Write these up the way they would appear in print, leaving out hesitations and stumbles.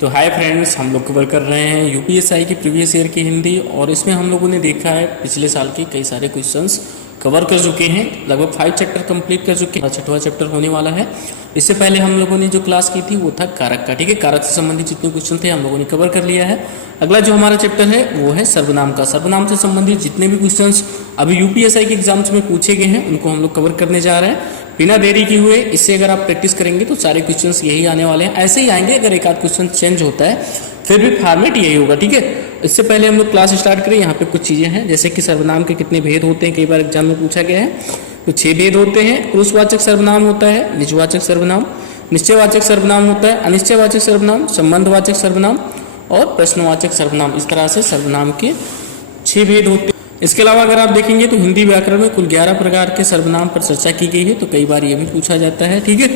तो hi friends, हम लोग कवर कर रहे हैं यूपीएसआई की प्रीवियस ईयर की हिंदी। और इसमें हम लोगों ने देखा है पिछले साल के कई सारे क्वेश्चंस कवर कर चुके हैं। लगभग 5 चैप्टर कंप्लीट कर चुके हैं, 6वां चैप्टर होने वाला है। इससे पहले हम लोगों ने जो क्लास की थी वो था कारक का। ठीक है, कारक से संबंधित जितने क्वेश्चन थे हम लोगों ने कवर कर लिया है। अगला जो हमारा चैप्टर है वो है सर्वनाम का। सर्वनाम से संबंधित जितने भी क्वेश्चंस अभी यूपीएसआई के एग्जाम्स में पूछे गए हैं उनको हम लोग कवर करने जा रहे हैं बिना देरी की हुए। इससे अगर आप प्रैक्टिस करेंगे तो सारे क्वेश्चंस यही आने वाले हैं। ऐसे ही आएंगे, अगर एक आध क्वेश्चन चेंज होता है फिर भी फॉर्मेट यही होगा। ठीक है, इससे पहले हम लोग क्लास स्टार्ट करें। यहाँ पे कुछ चीज़ें हैं, जैसे कि सर्वनाम के कितने भेद होते हैं, कई बार एग्जाम में पूछा गया है। तो 6 भेद होते हैं। पुरुषवाचक सर्वनाम होता है, निजवाचक सर्वनाम, निश्चयवाचक सर्वनाम होता है, अनिश्चयवाचक सर्वनाम, संबंधवाचक सर्वनाम और प्रश्नवाचक सर्वनाम। इस तरह से सर्वनाम के 6 भेद होते हैं। इसके अलावा अगर आप देखेंगे तो हिंदी व्याकरण में कुल 11 प्रकार के सर्वनाम पर चर्चा की गई है, तो कई बार ये भी पूछा जाता है। ठीक है,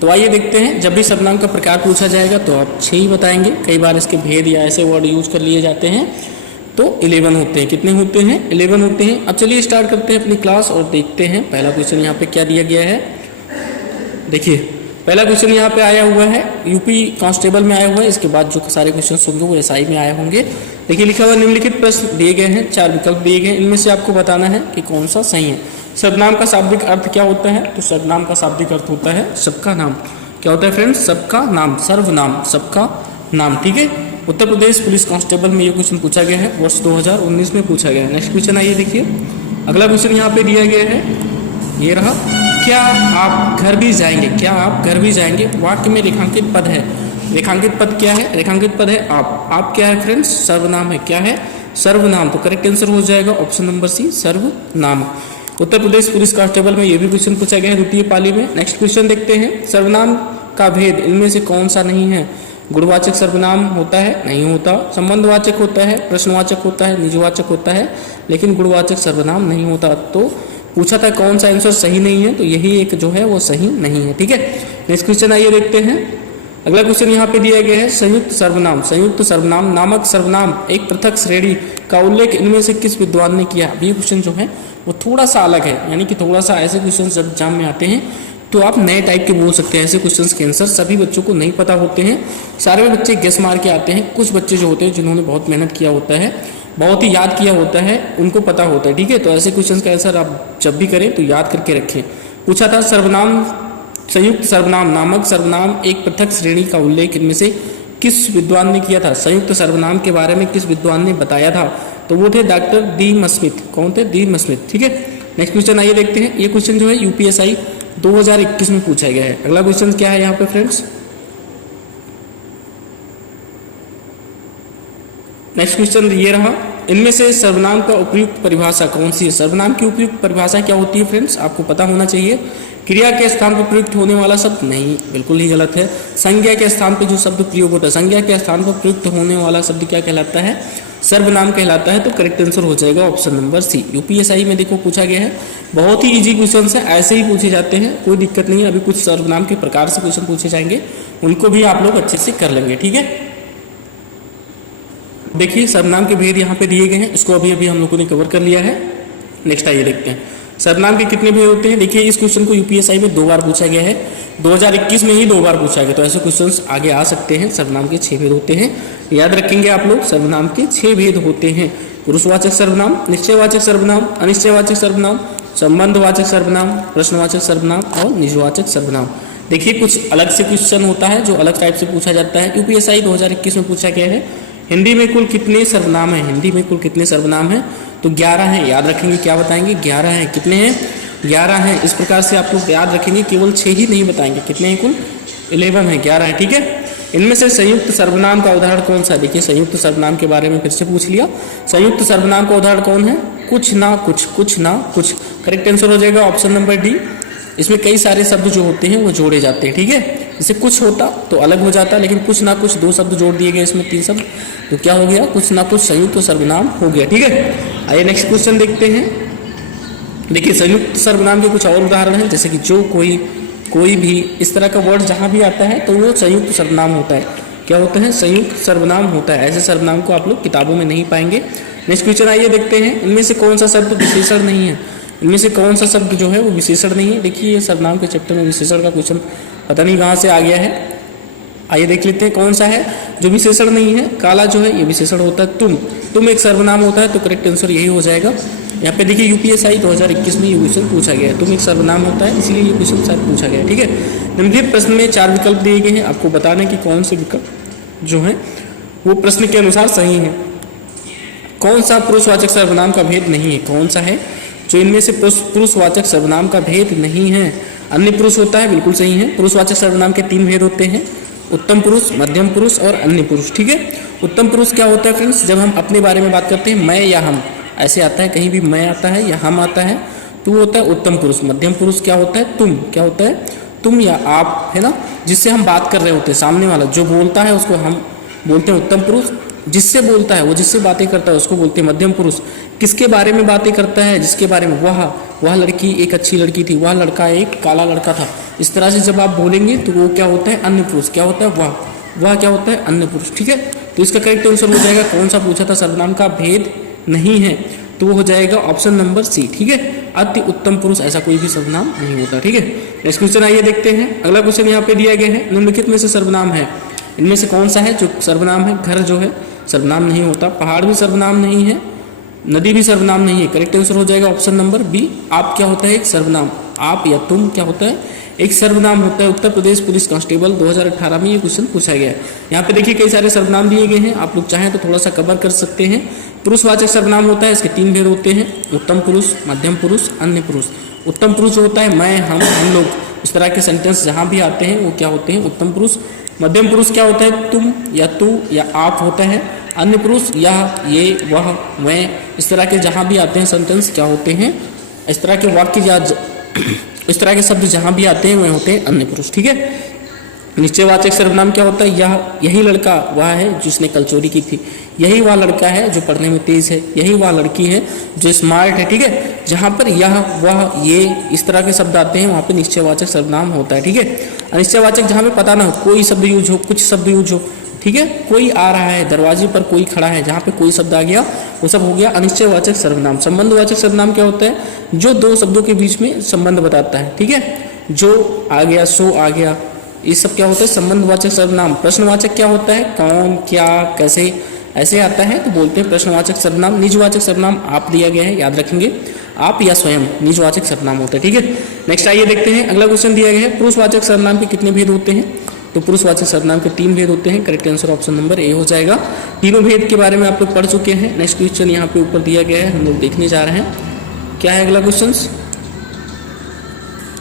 तो आइए देखते हैं। जब भी सर्वनाम का प्रकार पूछा जाएगा तो आप 6 ही बताएंगे। कई बार इसके भेद या ऐसे वर्ड यूज कर लिए जाते हैं, तो 11 होते हैं। कितने होते हैं? 11 होते हैं। अब चलिए स्टार्ट करते हैं अपनी क्लास और देखते हैं पहला क्वेश्चन यहाँ पे क्या दिया गया है। देखिए, पहला क्वेश्चन यहाँ पे आया हुआ है, यूपी कांस्टेबल में आया हुआ है। इसके बाद जो सारे क्वेश्चन होंगे वो एसआई में आए होंगे। देखिए, लिखा हुआ निम्नलिखित प्रश्न दिए गए हैं, 4 विकल्प दिए गए हैं, इनमें से आपको बताना है कि कौन सा सही है। सर्वनाम का शाब्दिक अर्थ क्या होता है? तो सर्वनाम का शाब्दिक अर्थ होता है सबका नाम। क्या होता है फ्रेंड्स? सबका नाम, सर्वनाम, सबका नाम। ठीक है, उत्तर प्रदेश पुलिस कांस्टेबल में ये क्वेश्चन पूछा गया है, वर्ष 2019 में पूछा गया है। नेक्स्ट क्वेश्चन आइए देखिए। अगला क्वेश्चन यहाँ पे दिया गया है, ये रहा, क्या आप घर भी जाएंगे? क्या आप घर भी जाएंगे? वाक्य में रेखांकित पद है। रेखांकित पद क्या है? रेखांकित पद है आप। आप क्या है फ्रेंड्स? सर्वनाम है। क्या है? सर्वनाम। तो करेक्ट आंसर हो जाएगा ऑप्शन नंबर सी, सर्वनाम। उत्तर प्रदेश पुलिस कांस्टेबल में ये भी क्वेश्चन पूछा गया है द्वितीय पाली में। नेक्स्ट क्वेश्चन देखते हैं, सर्वनाम का भेद इनमें से कौन सा नहीं है? गुणवाचक सर्वनाम होता है? नहीं होता। संबंधवाचक होता है, प्रश्नवाचक होता है, निजवाचक होता है, लेकिन गुणवाचक सर्वनाम नहीं होता। तो पूछा था कौन सा आंसर सही नहीं है, तो यही एक जो है वो सही नहीं है। ठीक है, नेक्स्ट क्वेश्चन आइए देखते हैं। अगला क्वेश्चन यहाँ पे दिया गया है, संयुक्त सर्वनाम। संयुक्त सर्वनाम नामक सर्वनाम एक पृथक श्रेणी का उल्लेख इनमें से किस विद्वान ने किया? अब ये क्वेश्चन जो है वो थोड़ा सा अलग है, यानी कि थोड़ा सा ऐसे क्वेश्चन जब एग्जाम में आते हैं तो आप नए टाइप के बोल सकते हैं। ऐसे क्वेश्चंस के आंसर सभी बच्चों को नहीं पता होते हैं, सारे बच्चे गेस मार के आते हैं। कुछ बच्चे जो होते हैं जिन्होंने बहुत मेहनत किया होता है, बहुत ही याद किया होता है, उनको पता होता है। ठीक है, तो ऐसे क्वेश्चंस का आंसर आप जब भी करें तो याद करके रखें। पूछा था सर्वनाम, संयुक्त सर्वनाम नामक सर्वनाम एक पृथक श्रेणी का उल्लेख इनमें से किस विद्वान ने किया था? संयुक्त सर्वनाम के बारे में किस विद्वान ने बताया था? तो वो थे डॉक्टर डी स्मिथ। कौन थे? D Smith. ठीक है, नेक्स्ट क्वेश्चन आइए देखते हैं। ये क्वेश्चन जो है यूपीएसआई 2021 में पूछा गया है। अगला क्वेश्चन क्या है यहाँ पे फ्रेंड्स? नेक्स्ट क्वेश्चन ये रहा, इनमें से सर्वनाम का उपयुक्त परिभाषा कौन सी है? सर्वनाम की उपयुक्त परिभाषा क्या होती है फ्रेंड्स? आपको पता होना चाहिए। क्रिया के स्थान पर प्रयुक्त होने वाला शब्द? नहीं, बिल्कुल ही गलत है। संज्ञा के स्थान पर जो शब्द प्रयोग होता है, संज्ञा के स्थान पर प्रयुक्त होने वाला शब्द क्या कहलाता है? सर्वनाम कहलाता है। तो करेक्ट आंसर हो जाएगा ऑप्शन नंबर सी। यूपीएसआई में देखो पूछा गया है, बहुत ही इजी क्वेश्चन है, ऐसे ही पूछे जाते हैं, कोई दिक्कत नहीं है। अभी कुछ सर्वनाम के प्रकार से क्वेश्चन पूछे जाएंगे, उनको भी आप लोग अच्छे से कर लेंगे। ठीक है, देखिए सर्वनाम के भेद यहाँ पे दिए गए हैं, इसको अभी हम लोगों ने कवर कर लिया है। नेक्स्ट आइए देखते हैं, सर्वनाम के कितने भेद होते हैं। देखिए, इस क्वेश्चन को यूपीएसआई में 2 बार पूछा गया है, 2021 में ही 2 बार पूछा गया, तो ऐसे क्वेश्चंस आगे आ सकते हैं। सर्वनाम के 6 भेद होते हैं, याद रखेंगे आप लोग। सर्वनाम के 6 भेद होते हैं, पुरुषवाचक सर्वनाम, निश्चयवाचक सर्वनाम, अनिश्चयवाचक सर्वनाम, संबंधवाचक सर्वनाम, प्रश्नवाचक सर्वनाम और निजवाचक सर्वनाम। देखिए, कुछ अलग से क्वेश्चन होता है जो अलग टाइप से पूछा जाता है। यूपीएसआई 2021 में पूछा गया है, हिंदी में कुल कितने सर्वनाम हैं? हिंदी में कुल कितने सर्वनाम हैं? तो 11 हैं। याद रखेंगे, क्या बताएंगे? 11 हैं। कितने हैं? 11 हैं। इस प्रकार से आप लोग याद रखेंगे, केवल 6 ही नहीं बताएंगे। कितने हैं? कुल 11 हैं, 11 हैं। ठीक है, इनमें से संयुक्त सर्वनाम का उदाहरण कौन सा? देखिए, संयुक्त सर्वनाम के बारे में फिर से पूछ लिया। संयुक्त सर्वनाम का उदाहरण कौन है? कुछ ना कुछ, कुछ ना कुछ। करेक्ट आंसर हो जाएगा ऑप्शन नंबर डी। इसमें कई सारे शब्द जो होते हैं वो जोड़े जाते हैं। ठीक है, जैसे कुछ होता तो अलग हो जाता, लेकिन कुछ ना कुछ 2 शब्द जोड़ दिए गए, इसमें 3 शब्द, तो क्या हो गया? कुछ ना कुछ संयुक्त सर्वनाम हो गया। ठीक है, आइए नेक्स्ट क्वेश्चन देखते हैं। देखिए, संयुक्त सर्वनाम के कुछ और उदाहरण हैं, जैसे कि जो, कोई भी, इस तरह का वर्ड जहाँ भी आता है तो वो संयुक्त सर्वनाम होता है। क्या होता है? संयुक्त सर्वनाम होता है। ऐसे सर्वनाम को आप लोग किताबों में नहीं पाएंगे। नेक्स्ट क्वेश्चन आइए देखते हैं, इनमें से कौन सा शब्द विशेषण नहीं है? इनमें से कौन सा शब्द जो है वो विशेषण नहीं है? देखिए, ये सर्वनाम के चैप्टर में विशेषण का क्वेश्चन पता नहीं कहाँ से आ गया है। आइए देख लेते हैं कौन सा है जो विशेषण नहीं है। काला जो है ये विशेषण होता है तुम एक सर्वनाम होता है, तो करेक्ट आंसर यही हो जाएगा। यहाँ पे देखिए यूपीएसआई 2021 में ये क्वेश्चन पूछा गया है, तुम एक सर्वनाम होता है, इसीलिए ये क्वेश्चन शायद पूछा गया है। ठीक है, निम्नलिखित प्रश्न में 4 विकल्प दिए गए हैं, आपको बताना है कि कौन से विकल्प जो है वो प्रश्न के अनुसार सही है। कौन सा पुरुषवाचक सर्वनाम का भेद नहीं है, कौन सा है जो इनमें से पुरुषवाचक सर्वनाम का भेद नहीं है। अन्य पुरुष होता है, बिल्कुल सही है। पुरुषवाचक सर्वनाम के 3 भेद होते हैं, उत्तम पुरुष, मध्यम पुरुष और अन्य पुरुष। ठीक है, उत्तम पुरुष क्या होता है फ्रेंड्स, जब हम अपने बारे में बात करते हैं मैं या हम, ऐसे आता है, कहीं भी मैं आता है या हम आता है तो वो होता है उत्तम पुरुष। मध्यम पुरुष क्या होता है, तुम, क्या होता है, तुम या आप, है ना, जिससे हम बात कर रहे होते हैं, सामने वाला जो बोलता है उसको हम बोलते हैं उत्तम पुरुष। जिससे बोलता है, वो जिससे बातें करता है उसको बोलते हैं मध्यम पुरुष। किसके बारे में बातें करता है, जिसके बारे में, वह लड़की एक अच्छी लड़की थी, वह लड़का एक काला लड़का था, इस तरह से जब आप बोलेंगे तो वो क्या होता है, अन्य पुरुष। क्या होता है, वह क्या होता है, अन्य पुरुष। ठीक है, तो इसका करेक्ट आंसर हो जाएगा, कौन सा पूछा था, सर्वनाम का भेद नहीं है, तो वो हो जाएगा ऑप्शन नंबर सी। ठीक है, अति उत्तम पुरुष ऐसा कोई भी सर्वनाम नहीं होता। ठीक है, नेक्स्ट क्वेश्चन आइए देखते हैं। अगला क्वेश्चन यहाँ पे दिया गया है, निम्नलिखित में से सर्वनाम है, इनमें से कौन सा है जो सर्वनाम है। घर जो है सर्वनाम नहीं होता, पहाड़ भी सर्वनाम नहीं है, नदी भी सर्वनाम नहीं है। करेक्ट आंसर हो जाएगा ऑप्शन नंबर बी। आप क्या होता है, एक सर्वनाम। आप या तुम क्या होता है, एक सर्वनाम होता है। उत्तर प्रदेश पुलिस कांस्टेबल 2018 में ये क्वेश्चन पूछा गया है। यहाँ पे देखिए कई सारे सर्वनाम दिए गए हैं, आप लोग चाहें तो थोड़ा सा कवर कर सकते हैं। पुरुषवाचक सर्वनाम होता है, इसके 3 भेद होते हैं, उत्तम पुरुष, मध्यम पुरुष, अन्य पुरुष। उत्तम पुरुष होता है मैं, हम लोग, इस तरह के सेंटेंस जहाँ भी आते हैं वो क्या होते हैं, उत्तम पुरुष। मध्यम पुरुष क्या होता है, तुम या तू या आप होता है। अन्य पुरुष यह, ये, वह, वह, इस तरह के जहाँ भी आते हैं सेंटेंस क्या होते हैं, इस तरह के वाक्य या इस तरह के शब्द जहाँ भी आते हैं वह होते हैं अन्य पुरुष। ठीक है, निश्चयवाचक सर्वनाम क्या होता है, यही लड़का वह है जिसने कल चोरी की थी, यही वह लड़का है जो पढ़ने में तेज है, यही वह लड़की है जो स्मार्ट है। ठीक है, जहाँ पर यह, वह, ये, इस तरह के शब्द आते हैं वहाँ पे निश्चयवाचक सर्वनाम होता है। ठीक है, अनिश्चयवाचक जहाँ पे पता ना हो, कोई शब्द यूज हो, कुछ शब्द यूज हो। ठीक है, कोई आ रहा है, दरवाजे पर कोई खड़ा है, जहाँ पे कोई शब्द आ गया वो सब हो गया अनिश्चयवाचक सर्वनाम। संबंधवाचक सर्वनाम क्या होता है, जो 2 शब्दों के बीच में संबंध बताता है। ठीक है, जो आ गया, सो आ गया, ये सब क्या होता है संबंधवाचक सर्वनाम। प्रश्नवाचक क्या होता है, कौन, क्या, कैसे, ऐसे आता है तो बोलते हैं प्रश्नवाचक सर्वनाम। निजवाचक सर्वनाम आप दिया गया है, याद रखेंगे, आप या स्वयं, निजवाचक सर्वनाम होता है। ठीक है, नेक्स्ट आइए देखते हैं। अगला क्वेश्चन दिया गया है, पुरुषवाचक सर्वनाम के कितने भेद होते हैं, तो पुरुषवाचक सर्वनाम के 3 भेद होते हैं। Correct answer option number A हो जाएगा। तीनों भेद के बारे में आप लोग पढ़ चुके हैं। नेक्स्ट क्वेश्चन यहाँ पे ऊपर दिया गया है, हम लोग देखने जा रहे हैं क्या है अगला क्वेश्चन।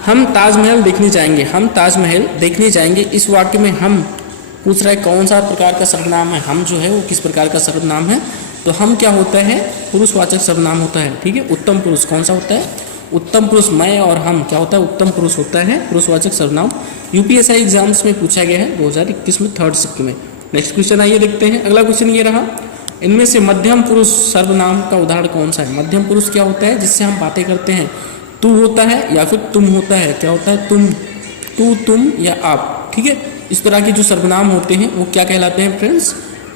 हम ताजमहल देखने जाएंगे, हम ताजमहल देखने जाएंगे, इस वाक्य में हम पूछ रहा है कौन सा प्रकार का सर्वनाम है, हम जो है वो किस प्रकार का सर्वनाम है, तो हम क्या होता है, पुरुषवाचक सर्वनाम होता है। ठीक है, उत्तम पुरुष कौन सा होता है, उत्तम पुरुष। मैं और हम क्या होता है, उत्तम पुरुष होता है पुरुषवाचक सर्वनाम। यूपीएसआई एग्जाम्स में पूछा गया है 2021 में 3rd शिफ्ट में। नेक्स्ट क्वेश्चन आइए देखते हैं। अगला क्वेश्चन ये रहा, इनमें से मध्यम पुरुष सर्वनाम का उदाहरण कौन सा है। मध्यम पुरुष क्या होता है, जिससे हम बातें करते हैं, तू होता है या फिर तुम होता है। क्या होता है, तुम, तू, तुम या आप। ठीक है, इस तरह के जो सर्वनाम होते हैं वो क्या कहलाते हैं फ्रेंड्स,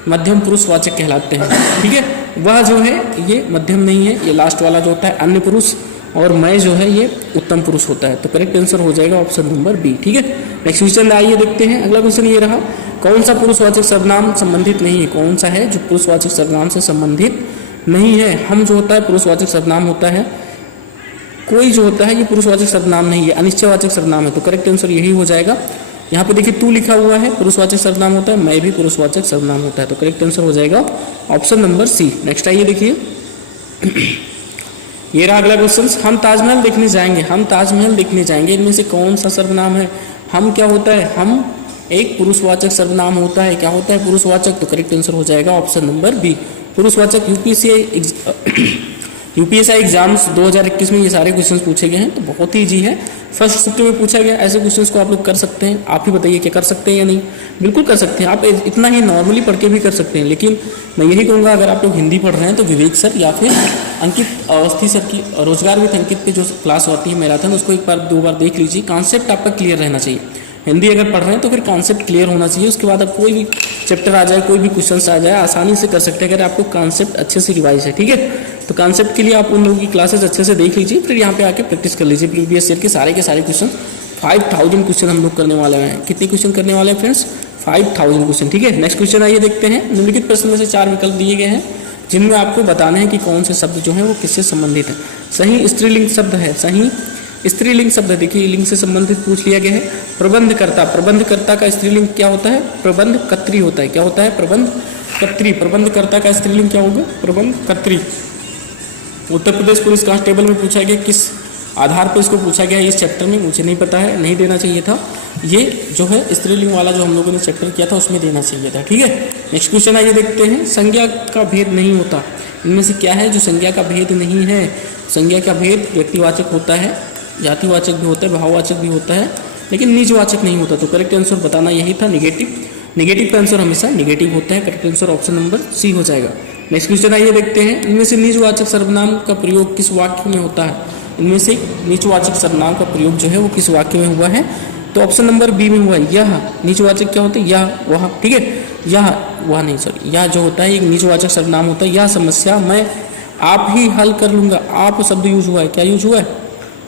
मध्यम पुरुषवाचक कहलाते हैं। ठीक है, वह जो है ये मध्यम नहीं है, ये लास्ट वाला जो होता है अन्य पुरुष, और मैं जो है ये उत्तम पुरुष होता है। तो करेक्ट आंसर हो जाएगा ऑप्शन नंबर बी। ठीक है, नेक्स्ट क्वेश्चन आइए देखते हैं। अगला क्वेश्चन ये रहा, कौन सा पुरुषवाचक सर्वनाम संबंधित नहीं है, कौन सा है जो पुरुषवाचक सर्वनाम से संबंधित नहीं है। हम जो होता है पुरुषवाचक सर्वनाम होता है, कोई जो होता है ये पुरुषवाचक सर्वनाम नहीं है, अनिश्चयवाचक सर्वनाम है। तो करेक्ट आंसर यही हो जाएगा। यहाँ पे देखिए तू लिखा हुआ है, पुरुषवाचक सर्वनाम होता है, मैं भी पुरुषवाचक सर्वनाम होता है। तो करेक्ट आंसर हो जाएगा ऑप्शन नंबर सी। नेक्स्ट आइए देखिए, ये रहा अगला क्वेश्चन, हम ताजमहल देखने जाएंगे, हम ताजमहल देखने जाएंगे, इनमें से कौन सा सर्वनाम है। हम क्या होता है, हम एक पुरुषवाचक सर्वनाम होता है। क्या होता है, पुरुषवाचक। तो करेक्ट आंसर हो जाएगा ऑप्शन नंबर बी, पुरुषवाचक। यूपीएसआई एग्जाम्स 2021 में ये सारे क्वेश्चंस पूछे गए हैं, तो बहुत ही ईजी है। फर्स्ट शिफ्ट में पूछा गया, ऐसे क्वेश्चंस को आप लोग कर सकते हैं। आप ही बताइए क्या कर सकते हैं या नहीं। बिल्कुल कर सकते हैं, आप इतना ही नॉर्मली पढ़ के भी कर सकते हैं। लेकिन मैं यही कहूँगा, अगर आप लोग हिंदी पढ़ रहे हैं तो विवेक सर या फिर अंकित अवस्थी सर की रोजगार विद अंकित पे जो क्लास होती है मैराथन, उसको एक बार 2 बार देख लीजिए। कॉन्सेप्ट आपका क्लियर रहना चाहिए। हिंदी अगर पढ़ रहे हैं तो फिर कॉन्सेप्ट क्लियर होना चाहिए। उसके बाद आप कोई भी चैप्टर आ जाए, कोई भी क्वेश्चन आ जाए, आसानी से कर सकते हैं अगर आपको कॉन्सेप्ट अच्छे से रिवाइज है। ठीक है, तो कॉन्सेप्ट के लिए आप उन लोगों की क्लासेस अच्छे से देख लीजिए, फिर यहाँ पे आके प्रैक्टिस कर लीजिए। प्रीवियस ईयर के सारे क्वेश्चन 5000 क्वेश्चन हम लोग करने वाले हैं। कितने क्वेश्चन करने वाले हैं फ्रेंड्स, 5000 क्वेश्चन। ठीक है, नेक्स्ट क्वेश्चन आइए देखते हैं। निम्नलिखित प्रश्न में से 4 विकल्प दिए गए हैं जिनमें आपको बताना है कि कौन से शब्द जो है वो किससे संबंधित है। सही स्त्रीलिंग शब्द है, सही स्त्रीलिंग शब्द है। देखिए लिंग से संबंधित पूछ लिया गया है। प्रबंधकर्ता, प्रबंधकर्ता का स्त्रीलिंग क्या होता है? प्रबंधकर्त्री होता है। क्या होता है? प्रबंधकर्त्री। प्रबंधकर्ता का स्त्रीलिंग क्या होगा? प्रबंधकर्त्री। उत्तर प्रदेश पुलिस कांस्टेबल में पूछा गया, किस आधार पर इसको पूछा गया इस चैप्टर में? मुझे नहीं पता है, नहीं देना चाहिए था। ये जो है स्त्रीलिंग वाला जो हम लोगों ने चैप्टर किया था उसमें देना चाहिए था। ठीक है, नेक्स्ट क्वेश्चन आइए देखते हैं। संज्ञा का भेद नहीं होता, इनमें से क्या है जो संज्ञा का भेद नहीं है? संज्ञा का भेद व्यक्तिवाचक होता है, जातिवाचक भी होता है, भाववाचक भी होता है, लेकिन निजवाचक नहीं होता। तो करेक्ट आंसर बताना यही था, निगेटिव। निगेटिव का आंसर हमेशा निगेटिव होता है। Correct answer option number C हो जाएगा। नेक्स्ट क्वेश्चन आइए देखते हैं। इनमें से निजवाचक सर्वनाम का प्रयोग किस वाक्य में होता है? इनमें से निजवाचक सर्वनाम का प्रयोग जो है वो किस वाक्य में हुआ है? तो ऑप्शन नंबर बी में हुआ है, यह। निजवाचक क्या होता है? यह, वह। ठीक है, यह, वह नहीं, सॉरी, यह जो होता है एक निजवाचक सर्वनाम होता है। यह समस्या मैं आप ही हल कर लूंगा। आप शब्द यूज हुआ है, क्या यूज हुआ है?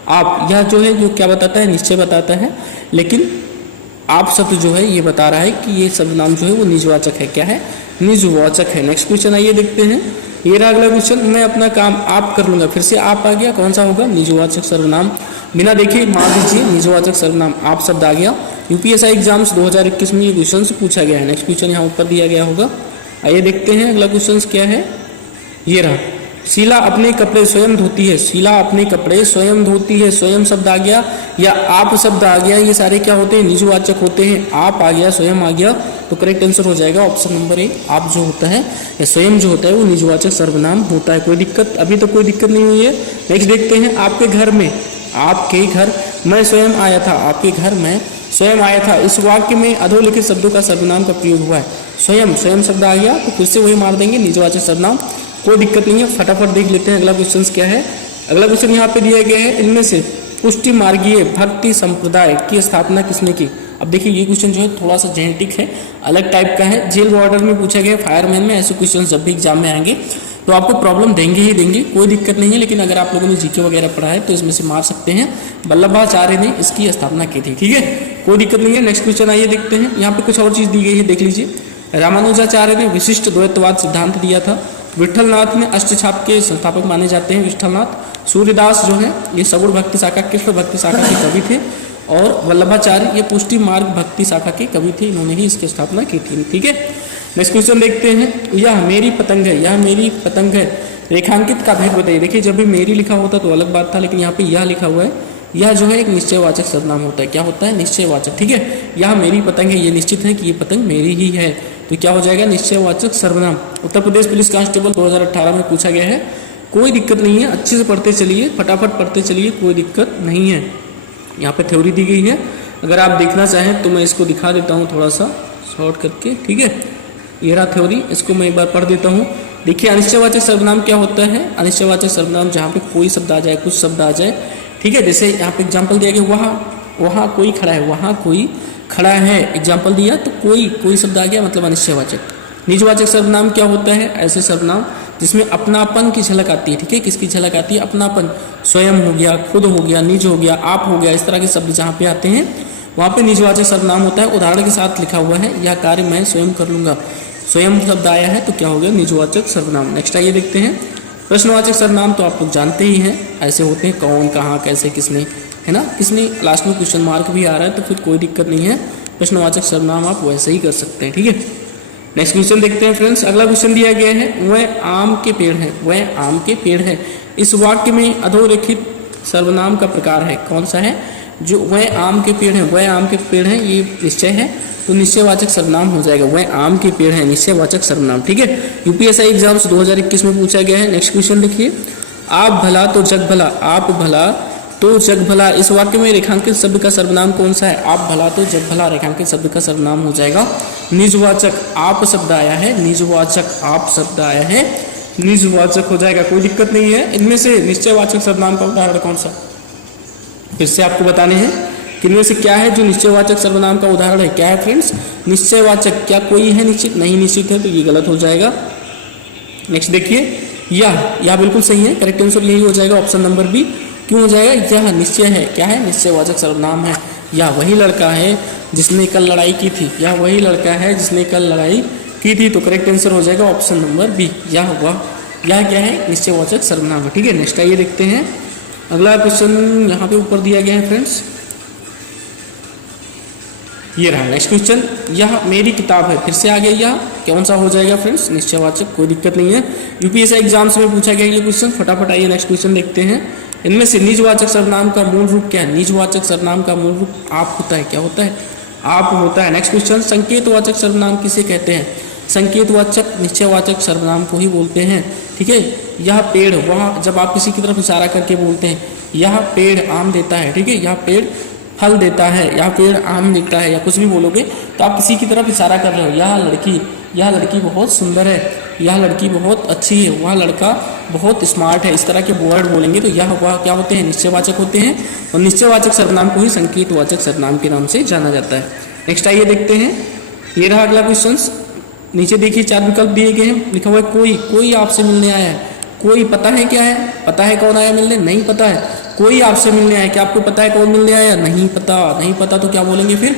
आप। यह जो है जो क्या बताता है? निश्चय बताता है, लेकिन आप शब्द जो है ये बता रहा है कि ये सर्वनाम जो है वो निजवाचक है। क्या है? निजवाचक है। नेक्स्ट क्वेश्चन आइए देखते हैं। ये रहा अगला क्वेश्चन। मैं अपना काम आप कर लूंगा, फिर से आप आ गया, कौन सा होगा? निजवाचक सर्वनाम। बिना देखे मान लीजिए निजवाचक सर्वनाम आप शब्द आ गया। यूपीएससी एग्जाम्स 2021 में ये क्वेश्चन पूछा गया है। नेक्स्ट क्वेश्चन यहाँ ऊपर दिया गया होगा। आइए देखते हैं अगला क्वेश्चन क्या है। ये रहा, शीला अपने कपड़े स्वयं धोती है। शीला अपने कपड़े स्वयं धोती है। स्वयं शब्द आ गया या आप शब्द आ गया, ये सारे क्या होते हैं? निजवाचक होते हैं। आप आ गया, स्वयं आ गया, तो करेक्ट आंसर हो जाएगा ऑप्शन नंबर ए। आप जो होता है या स्वयं जो होता है वो निजवाचक सर्वनाम होता है। कोई दिक्कत? अभी तो कोई दिक्कत नहीं हुई है। नेक्स्ट देखते हैं। आपके घर में, आपके घर मैं स्वयं आया था। आपके घर में स्वयं आया था, इस वाक्य में अधोलिखित शब्दों का सर्वनाम का प्रयोग हुआ है। स्वयं, स्वयं शब्द आ गया तो फिर से वही मार देंगे, निजवाचक सर्वनाम। कोई दिक्कत नहीं है। फटाफट देख लेते हैं अगला क्वेश्चन क्या है। अगला क्वेश्चन यहाँ पे दिया गया है। इनमें से पुष्टि मार्गीय भक्ति संप्रदाय की स्थापना किसने की? अब देखिए ये क्वेश्चन जो है थोड़ा सा जेनेटिक है, अलग टाइप का है। जेल वार्डर में पूछा गया, फायरमैन में। ऐसे क्वेश्चन जब भी एग्जाम में आएंगे तो आपको प्रॉब्लम देंगे ही देंगे, कोई दिक्कत नहीं है। लेकिन अगर आप लोगों ने जीके वगैरह पढ़ा है तो इसमें से मार सकते हैं। वल्लभाचार्य ने इसकी स्थापना की थी। ठीक है, कोई दिक्कत नहीं है। नेक्स्ट क्वेश्चन आइए देखते हैं। यहाँ पे कुछ और चीज दी गई है, देख लीजिए। रामानुजाचार्य ने विशिष्ट द्वैतवाद सिद्धांत दिया था। विठलनाथ ने अष्टछाप के संस्थापक माने जाते हैं। विठलनाथ। सूर्यदास जो है ये सगुण भक्ति शाखा, कृष्ण भक्ति शाखा के कवि थे। और वल्लभाचार्य ये पुष्टि मार्ग भक्ति शाखा के कवि थे। इन्होंने ही इसकी स्थापना की थी। ठीक है, नेक्स्ट क्वेश्चन देखते हैं। यह मेरी पतंग है, यह मेरी पतंग है, रेखांकित का भेद बताइए। देखिए जब भी मेरी लिखा होता तो अलग बात था, लेकिन यहाँ पे यह लिखा हुआ है। यह जो है एक निश्चयवाचक सर्वनाम होता है। क्या होता है? निश्चयवाचक। ठीक है, यह मेरी पतंग है, ये निश्चित है कि ये पतंग मेरी ही है, तो क्या हो जाएगा? निश्चयवाचक सर्वनाम। उत्तर प्रदेश पुलिस कांस्टेबल 2018 में पूछा गया है। कोई दिक्कत नहीं है, अच्छे से पढ़ते चलिए, फटाफट पढ़ते चलिए, कोई दिक्कत नहीं है। यहाँ पे थ्योरी दी गई है, अगर आप देखना चाहें तो मैं इसको दिखा देता हूँ थोड़ा सा शॉर्ट करके। ठीक है, ये रहा थ्योरी, इसको मैं एक बार पढ़ देता हूँ। देखिए अनिश्चयवाचक सर्वनाम क्या होता है? अनिश्चयवाचक सर्वनाम जहाँ पे कोई शब्द आ जाए, कुछ शब्द आ जाए। ठीक है, जैसे यहाँ पे एग्जाम्पल दिया गया, वहाँ कोई खड़ा है, वहाँ कोई खड़ा है, एग्जाम्पल दिया तो कोई शब्द आ गया, मतलब अनिश्चयवाचक। निजवाचक सर्वनाम क्या होता है? ऐसे सर्वनाम जिसमें अपनापन की झलक आती है। ठीक है, किसकी झलक आती है? अपनापन। स्वयं हो गया, खुद हो गया, निज हो गया, आप हो गया, इस तरह के शब्द जहाँ पे आते हैं वहाँ पे निजवाचक सर्वनाम होता है। उदाहरण के साथ लिखा हुआ है, यह कार्य मैं स्वयं कर लूंगा। स्वयं शब्द आया है तो क्या हो गया? निजवाचक सर्वनाम। नेक्स्ट आइए देखते हैं। प्रश्नवाचक सर्वनाम तो आप लोग जानते ही हैं, ऐसे होते हैं, कौन, कहाँ, कैसे, किसने, है ना। किसने लास्ट में क्वेश्चन मार्क भी आ रहा है तो फिर कोई दिक्कत नहीं है, प्रश्नवाचक सर्वनाम आप वैसे ही कर सकते हैं। ठीक है, नेक्स्ट क्वेश्चन देखते हैं फ्रेंड्स। अगला क्वेश्चन दिया गया है, वह आम के पेड़ है, वह आम के पेड़ है, इस वाक्य में अधोरेखित सर्वनाम का प्रकार है, कौन सा है? जो वह आम के पेड़ है, वह आम के पेड़ है, ये निश्चय है तो निश्चयवाचक सर्वनाम हो जाएगा। वह आम के पेड़ है, निश्चयवाचक सर्वनाम। ठीक है, यूपीएससी एग्जाम्स 2021 में पूछा गया है। नेक्स्ट क्वेश्चन देखिए, आप भला तो जग भला, आप भला तो जग भला, इस वाक्य में रेखांकित शब्द का सर्वनाम कौन सा है? आप भला तो जग भला, रेखांकित शब्द का सर्वनाम हो जाएगा निजवाचक। आप शब्द आया है, निजवाचक, आप शब्द आया है, निजवाचक हो जाएगा, कोई दिक्कत नहीं है। इनमें से निश्चयवाचक सर्वनाम का उदाहरण कौन सा? फिर से आपको बताने हैं कि इनमें से क्या है जो निश्चयवाचक सर्वनाम का उदाहरण है। क्या है फ्रेंड्स? निश्चयवाचक। क्या कोई है निश्चित? नहीं निश्चित है तो ये गलत हो जाएगा। नेक्स्ट देखिए, यह बिल्कुल सही है, करेक्ट आंसर यही हो जाएगा, ऑप्शन नंबर बी। क्यों हो जाएगा? यह निश्चय है, क्या है? निश्चयवाचक सर्वनाम है। या वही लड़का है जिसने कल लड़ाई की थी, यह वही लड़का है जिसने कल लड़ाई की थी। तो करेक्ट आंसर हो जाएगा ऑप्शन नंबर बी, यह वह। यह क्या है? निश्चयवाचक सर्वनाम है। ठीक है, नेक्स्ट आइए देखते हैं अगला क्वेश्चन। यहाँ पे ऊपर दिया गया है फ्रेंड्स, ये रहा नेक्स्ट क्वेश्चन। यह मेरी किताब है, फिर से आ गया, यह कौन सा हो जाएगा फ्रेंड्स? निश्चयवाचक, कोई दिक्कत नहीं है। यूपीएससी एग्जाम्स में पूछा गया ये क्वेश्चन। फटाफट आइए नेक्स्ट क्वेश्चन देखते हैं। इनमें से निजवाचक सर्वनाम का मूल रूप क्या है? निजवाचक सर्वनाम का मूल रूप आप होता है। क्या होता है? आप होता है। नेक्स्ट क्वेश्चन, संकेतवाचक सर्वनाम किसे कहते हैं? संकेतवाचक निश्चयवाचक सर्वनाम को ही बोलते हैं। ठीक है, यह पेड़, वह जब आप किसी की तरफ इशारा करके बोलते हैं यह पेड़ आम देता है, ठीक है, यह पेड़ फल देता है, यह पेड़ आम देता है, या कुछ भी बोलोगे तो आप किसी की तरफ इशारा कर रहे हो। यह लड़की बहुत सुंदर है, यह लड़की बहुत अच्छी है, वह लड़का बहुत स्मार्ट है। इस तरह के वर्ड बोलेंगे तो यह वह क्या होते हैं? निश्चयवाचक होते हैं। और निश्चयवाचक सर्वनाम को ही संकेतवाचक सर्वनाम के नाम से जाना जाता है। नेक्स्ट आइए देखते हैं, ये रहा अगला क्वेश्चन। नीचे देखिए 4 विकल्प दिए गए हैं, लिखा हुआ है कोई। कोई आपसे मिलने आया है, कोई पता है क्या है? पता है कौन आया मिलने? नहीं पता है। कोई आपसे मिलने आया, क्या आपको पता है कौन मिलने आया? नहीं पता। नहीं पता तो क्या बोलेंगे फिर?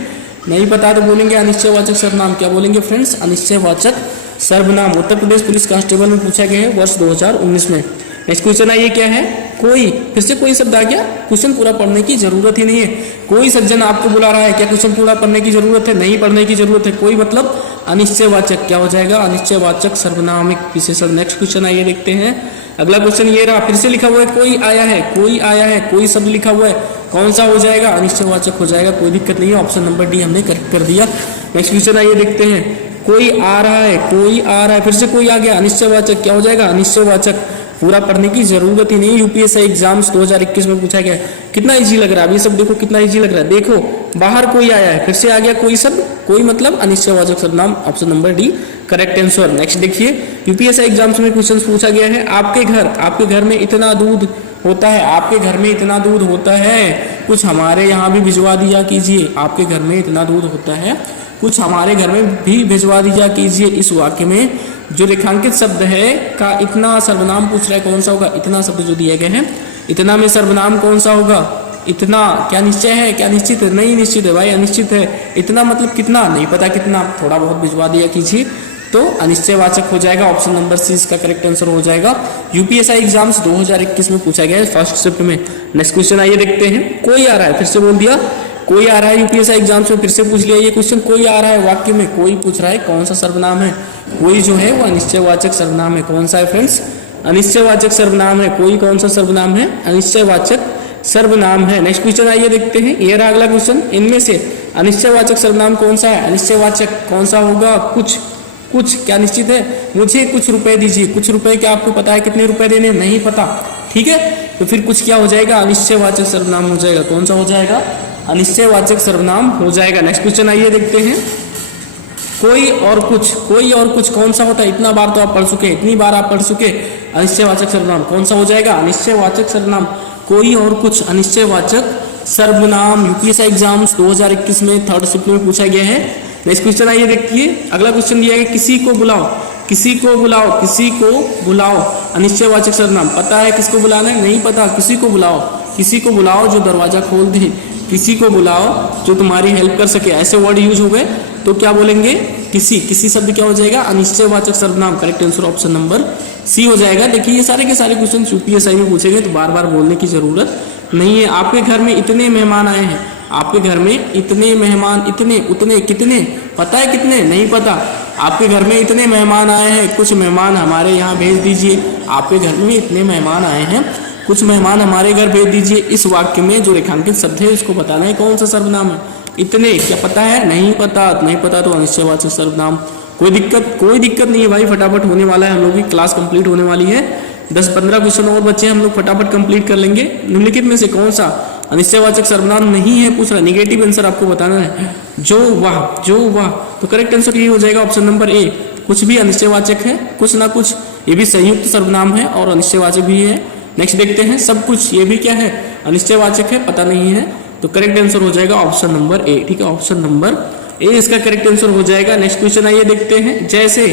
नहीं पता तो बोलेंगे अनिश्चयवाचक सर्वनाम। क्या बोलेंगे फ्रेंड्स? अनिश्चयवाचक सर्वनाम। उत्तर प्रदेश पुलिस कांस्टेबल में पूछा गया है वर्ष 2019 में। नेक्स्ट क्वेश्चन आइए, क्या है? कोई, फिर से कोई शब्द आ गया। क्वेश्चन पूरा पढ़ने की जरूरत ही नहीं है। कोई सज्जन आपको बुला रहा है, क्या क्वेश्चन पूरा पढ़ने की जरूरत है? नहीं पढ़ने की जरूरत है। कोई मतलब अनिश्चयवाचक, क्या हो जाएगा? अनिश्चयवाचक सर्वनाम एक विशेषण। नेक्स्ट क्वेश्चन आइए देखते हैं अगला क्वेश्चन। ये रहा, फिर से लिखा हुआ है कोई आया है, कोई आया है, कोई शब्द लिखा हुआ है, कौन सा हो जाएगा? अनिश्चयवाचक हो जाएगा, कोई दिक्कत नहीं है। ऑप्शन नंबर डी हमने करेक्ट कर दिया। नेक्स्ट क्वेश्चन आइए देखते हैं, कोई आ रहा है, कोई आ रहा है, फिर से कोई आ गया, अनिश्चयवाचक, क्या हो जाएगा? अनिश्चयवाचक। पूरा पढ़ने की जरूरत ही नहीं। यूपीएससी एग्जाम्स 2021 में पूछा गया। कितना इजी लग रहा है अभी सब, देखो कितना इजी लग रहा है। देखो बाहर कोई आया है, फिर से आ गया कोई शब्द, कोई मतलब अनिश्चयवाचक सर्वनाम। Option number D correct answer. Next देखिए, यूपीएससी एग्जाम्स में क्वेश्चन पूछा गया है, आपके घर में इतना दूध होता है, आपके घर में इतना दूध होता है, कुछ हमारे यहाँ भी भिजवा दिया कीजिए। आपके घर में इतना दूध होता है, कुछ हमारे घर में भी भिजवा दिया कीजिए। इस वाक्य में जो रेखांकित शब्द है का इतना सर्वनाम पूछ रहा है, कौन सा होगा? इतना शब्द जो दिए गए हैं, इतना में सर्वनाम कौन सा होगा? इतना। क्या निश्चय है? क्या निश्चित है? नहीं निश्चित है भाई, अनिश्चित है। इतना मतलब कितना? नहीं पता कितना, थोड़ा बहुत भिजवा दिया कीजिए, तो अनिश्चयवाचक हो जाएगा। ऑप्शन नंबर सी इसका करेक्ट आंसर हो जाएगा। यूपीएससी एग्जाम्स 2021 में पूछा गया है फर्स्ट शिफ्ट में। नेक्स्ट क्वेश्चन आइए देखते हैं, कोई आ रहा है, फिर से बोल दिया कोई आ रहा है। यूपीएससी एग्जाम्स में फिर से पूछ लिया ये क्वेश्चन, कोई आ रहा है, वाक्य में कोई पूछ रहा है, कौन सा सर्वनाम है? कोई जो है वो अनिश्चयवाचक सर्वनाम है। कौन सा है फ्रेंड्स? अनिश्चयवाचक सर्वनाम है। कोई कौन सा सर्वनाम है? अनिश्चयवाचक सर्वनाम है। नेक्स्ट क्वेश्चन आइए देखते हैं, ये रहा अगला क्वेश्चन। इनमें से अनिश्चयवाचक सर्वनाम कौन सा है? अनिश्चयवाचक कौन सा होगा? कुछ। कुछ क्या निश्चित है? मुझे कुछ रुपए दीजिए। कुछ रुपए क्या आपको पता है कितने रुपए देने? नहीं पता। ठीक है, तो फिर कुछ क्या हो जाएगा? अनिश्चयवाचक सर्वनाम हो जाएगा। कौन सा हो जाएगा? अनिश्चयवाचक सर्वनाम हो जाएगा। नेक्स्ट क्वेश्चन आइए देखते हैं, कोई और कुछ। कोई और कुछ कौन सा होता है? इतना बार तो आप पढ़ चुके, इतनी बार आप पढ़ चुके। अनिश्चयवाचक सर्वनाम कौन सा हो जाएगा? अनिश्चयवाचक सर्वनाम। कोई और कुछ अनिश्चयवाचक सर्वनाम। यूपीएससी एग्जाम्स 2021 में थर्ड शिफ्ट में पूछा गया है। नेक्स्ट क्वेश्चन आइए देखिए, अगला क्वेश्चन दिया है, किसी को बुलाओ, किसी को बुलाओ, किसी को बुलाओ। अनिश्चयवाचक सर्वनाम। पता है किसको बुलाना है? नहीं पता। किसी को बुलाओ, किसी को बुलाओ जो दरवाजा खोल दे, किसी को बुलाओ जो तुम्हारी हेल्प कर सके। ऐसे वर्ड यूज हो गए तो क्या बोलेंगे? किसी। किसी शब्द क्या हो जाएगा? अनिश्चयवाचक सर्वनाम। Correct answer option number C हो जाएगा। देखिए ये सारे के सारे क्वेश्चन यूपीएससी में पूछे गए, तो बार बार बोलने की जरूरत नहीं है। आपके घर में इतने मेहमान आए हैं, आपके घर में इतने मेहमान, इतने, उतने, कितने, पता है कितने? नहीं पता। आपके घर में इतने मेहमान आए हैं, कुछ मेहमान हमारे यहाँ भेज दीजिए। आपके घर में इतने मेहमान आए हैं, कुछ मेहमान हमारे घर भेज दीजिए। इस वाक्य में जो रेखांकित शब्द है उसको बताना है कौन सा सर्वनाम है। इतने, क्या पता है? नहीं पता। नहीं पता तो अनिश्चयवाचक सर्वनाम। कोई दिक्कत नहीं है भाई, फटाफट होने वाला है। हम लोग की क्लास कंप्लीट होने वाली है। 10-15 क्वेश्चन और बच्चे, हम लोग फटाफट कंप्लीट कर लेंगे। निम्नलिखित में से कौन सा अनिश्चयवाचक सर्वनाम नहीं है पूछ रहा है। निगेटिव आंसर आपको बताना है। जो वह, जो वह, तो करेक्ट आंसर ये हो जाएगा ऑप्शन नंबर ए। कुछ भी अनिश्चयवाचक है, कुछ ना कुछ, ये भी संयुक्त सर्वनाम है और अनिश्चयवाचक भी है। नेक्स्ट देखते हैं, सब कुछ, ये भी क्या है? अनिश्चयवाचक है, पता नहीं है, तो करेक्ट आंसर हो जाएगा ऑप्शन नंबर ए। ठीक है, ऑप्शन नंबर ए इसका करेक्ट आंसर हो जाएगा। नेक्स्ट क्वेश्चन आइए देखते हैं, जैसे,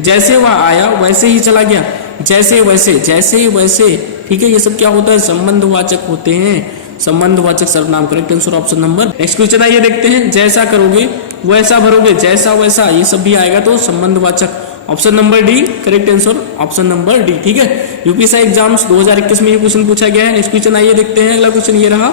जैसे वह आया वैसे ही चला गया। जैसे वैसे, जैसे वैसे, ठीक है, ये सब क्या होता है? संबंधवाचक होते हैं। संबंधवाचक सर्वनाम। Correct answer option number. Next question आइए देखते हैं, जैसा करोगे वैसा भरोगे, जैसा वैसा ये सब भी आएगा तो संबंधवाचक। Option number D correct answer option number D. ठीक है, यूपीएससी एग्जाम्स 2021 में ये क्वेश्चन पूछा गया है। नेक्स्ट क्वेश्चन आइए देखते हैं, अगला क्वेश्चन ये रहा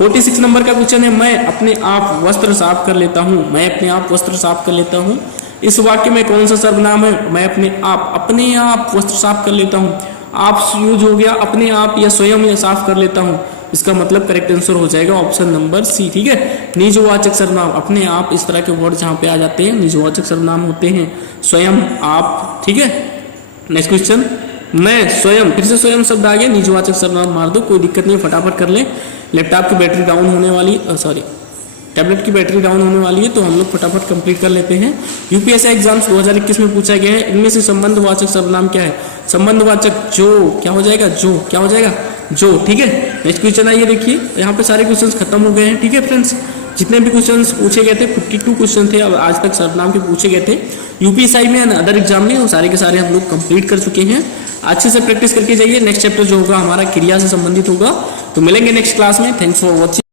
46 नंबर का क्वेश्चन है, मैं अपने आप वस्त्र साफ कर लेता हूँ। मैं अपने आप वस्त्र साफ कर लेता हूँ, इस वाक्य में कौन सा सर्वनाम है? मैं अपने आप वस्त्र साफ कर लेता हूँ। आप यूज हो गया, अपने आप या स्वयं या साफ कर लेता हूँ, इसका मतलब करेक्ट आंसर हो जाएगा ऑप्शन नंबर सी। ठीक है, निजवाचक सर्वनाम अपने आप, इस तरह के वर्ड जहाँ पे आ जाते हैं निजवाचक सर्वनाम होते हैं, स्वयं, आप। ठीक है, नेक्स्ट क्वेश्चन, मैं स्वयं, फिर से स्वयं शब्द आ गया, निजवाचक सर्वनाम मार दो, कोई दिक्कत नहीं है, फटाफट कर ले। लैपटॉप की बैटरी डाउन होने वाली, टैबलेट की बैटरी डाउन होने वाली है, तो हम लोग फटाफट कंप्लीट कर लेते हैं। यूपीएससी एग्जाम्स 2021 में पूछा गया है, इनमें से संबंधवाचक सर्वनाम क्या है? संबंधवाचक जो क्या हो जाएगा? जो क्या हो जाएगा? जो। ठीक है, नेक्स्ट क्वेश्चन आइए देखिए, यहाँ पे सारे क्वेश्चंस खत्म हो गए हैं। ठीक है फ्रेंड्स, जितने भी क्वेश्चंस पूछे गए थे 52 क्वेश्चन थे अब आज तक सर्वनाम के पूछे गए थे यूपीएससी में, अदर एग्जाम में, वो सारे के सारे हम लोग कंप्लीट कर चुके हैं। अच्छे से प्रैक्टिस करके जाइए। नेक्स्ट चैप्टर जो होगा हमारा क्रिया से संबंधित होगा। तो मिलेंगे नेक्स्ट क्लास में। Thanks for watching.